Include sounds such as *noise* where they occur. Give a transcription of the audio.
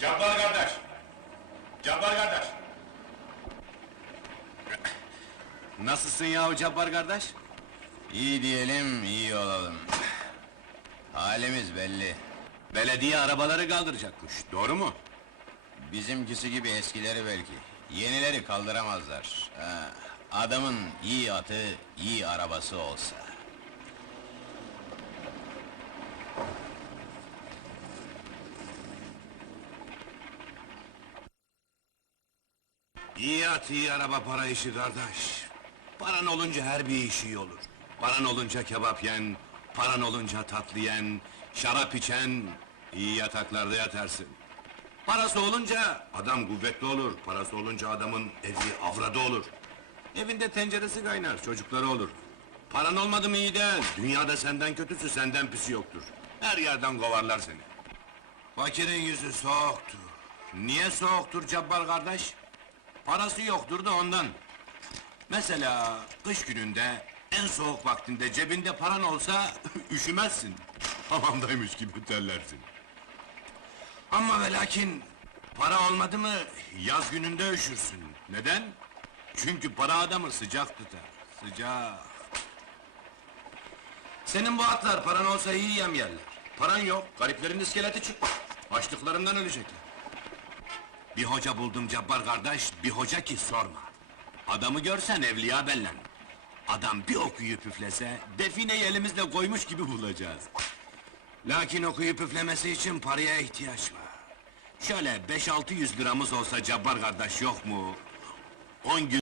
Cabbar kardeş! Cabbar kardeş! Nasılsın yahu Cabbar kardeş? İyi diyelim, iyi olalım. Halimiz belli. Belediye arabaları kaldıracakmış, doğru mu? Bizimkisi gibi eskileri belki. Yenileri kaldıramazlar. Ha, adamın iyi atı, iyi arabası olsa. İyi at, iyi araba para işi kardeş. Paran olunca her bir iş iyi olur. Paran olunca kebap yen, paran olunca tatlı yen, şarap içen, iyi yataklarda yatarsın. Parası olunca adam kuvvetli olur, parası olunca adamın evi avradı olur. Evinde tenceresi kaynar, çocukları olur. Paran olmadı mı iyi de, dünyada senden kötüsü senden pisi yoktur. Her yerden kovarlar seni. Fakirin yüzü soğuktur. Niye soğuktur Cabbar kardeş? Parası yoktur da ondan. Mesela kış gününde en soğuk vaktinde cebinde paran olsa *laughs* üşümezsin. Hamamdaymış gibi terlersin. Ama ve lakin para olmadı mı yaz gününde üşürsün. Neden? Çünkü para adamı sıcak tutar. Sıcak. Senin bu atlar paran olsa iyi yem yerler. Paran yok, gariplerin iskeleti çıkmış. Açlıklarından ölecekler. Bir hoca buldum Cabbar kardeş, bir hoca ki sorma. Adamı görsen evliya bellen. Adam bir okuyup üflese, defineyi elimizle koymuş gibi bulacağız. Lakin okuyup üflemesi için paraya ihtiyaç var. Şöyle beş altı yüz liramız olsa Cabbar kardeş yok mu? On gün